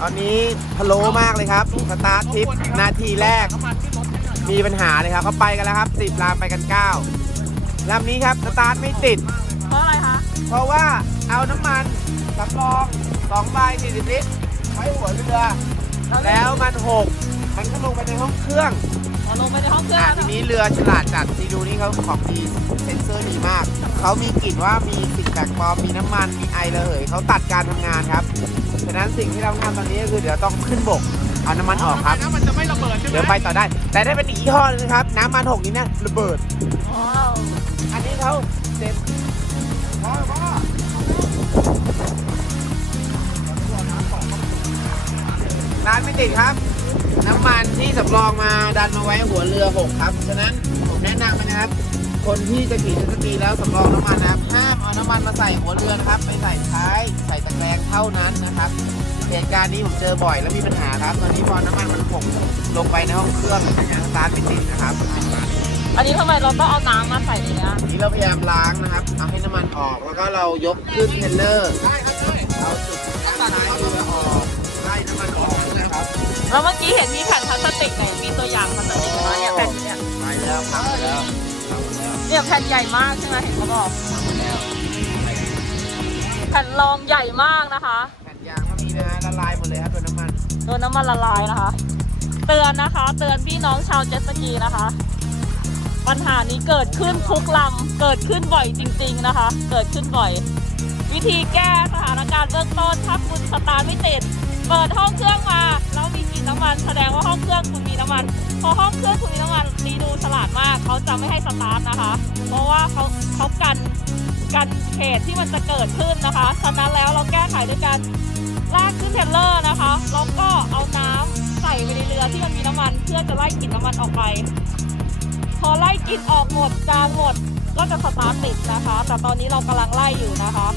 ตอนนี้พะโล้มากเลยครับ สตาร์ททริปนาทีแรก มีปัญหาเลยครับเขาไปกันแล้วครับสิบลำไปกันเก้าลำนี้ครับสตาร์ทไม่ติด เพราะอะไรคะ เพราะว่าเอาน้ำมันสำรองสองใบสี่สิบลิตรไว้หัวเรือ แล้วมันหกมันก็ลงไปในห้องเครื่องเอาลงไปในห้องเครื่ออะงทีนี้เรือฉลาดจัดที่ดูนี่เขาของดีเซ็นเซอร์ดีมาก เขามีกลิ่นว่ามีสิ่งแปลกปลอมมีน้ำมันมีไอระเหยเขาตัดการทำงานครับฉะนั้น สิ่งที่เราทำตอนนี้ก็คือเดี๋ยวต้องขึ้นบกเอาน้ำมันออกครับ น้ำมันจะไม่ระเบิดใช่ไหมเดี๋ยวไปต่อได้ แต่ได้เป็นอีกยี่ห้อนึงครับ น้ำมันหกนี้เนี่ยระเบิด ว้าว อันนี้เขาเซ็นพ่อพ่อร้านไม่ติดครับ น้ำมันที่สำรองมาดันมาไว้หัวเรือหกครับ ฉะนั้นผมแนะนำเลยนะครับ คนที่จะขี่เจ็ตสกีแล้วสำรองน้ำมันนะครับห้า มเอาน้ำมันมาใส่หัวเรือนะครับ ไปใส่ท้าย ใส่ตะแกรงเท่านั้นนะครับเหตุการณ์นี้ผมเจอบ่อยแล้วมีปัญหาครับ ตอนนี้พอน้ำมันมันผงลงไปในห้องเครื่องยังสตาร์ทไม่ติดนะครับ อันนี้ทำไมเราต้องเอาน้ำมาใส่ในเนี้ยทีนี้เราพยายามล้างนะครับ เอาให้น้ำมันออก แล้วก็เรายกขึ้นเทรลเลอร์ได้ครับได้เอาจุดด้านท้ายเรือออกไล่น้ำมันออกนะครับ แล้วเมื่อกี้เห็นมีแผ่นพลาสติกไหนมีตัวอย่างพลาสติกไหมเนี่ยแผ่นเนี่ยไปแล้วครับไปแล้วทำแล้วเนี่ยแผ่นใหญ่มากใช่ไหมเห็นเขาบอกทำ แล้วแผ่นรองใหญ่มากนะคะ แผ่นยางก็มีนะฮะละลายหมดเลยครับตัวน้ำมันโดนน้ำมันละลายนะคะ เตือนนะคะ เตือนพี่น้องชาวเจ็ตสกีนะคะ ปัญหานี้เกิดขึ้นทุกลำเกิดขึ้นบ่อยจริง ๆนะคะ เกิดขึ้นบ่อย วิธีแก้สถานการณ์เบื้องต้นถ้าคุณสตาร์ทไม่ติดเปิดห้องเครื่องมาแล้วมีกลิ่นน้ำมันแสดงว่าห้องเครื่องคุณมีน้ำมัน พอห้องเครื่องคุณมีน้ำมันดีดูฉลาด มากเขาจะไม่ให้สตาร์ทนะคะ เพราะว่าเขาเขากันกันเหตุที่มันจะเกิดขึ้นนะคะฉะนั้นแล้วเราแก้ไขด้วยการลากขึ้นเทรลเลอร์นะคะแล้วก็เอาน้ำใส่ไปในเรือที่มันมีน้ำมันเพื่อจะไล่กลิ่นน้ำมันออกไป พอไล่กลิ่นออกหมดจางหมดก็จะสตาร์ทติดนะคะ แต่ตอนนี้เรากำลังไล่อยู่นะคะ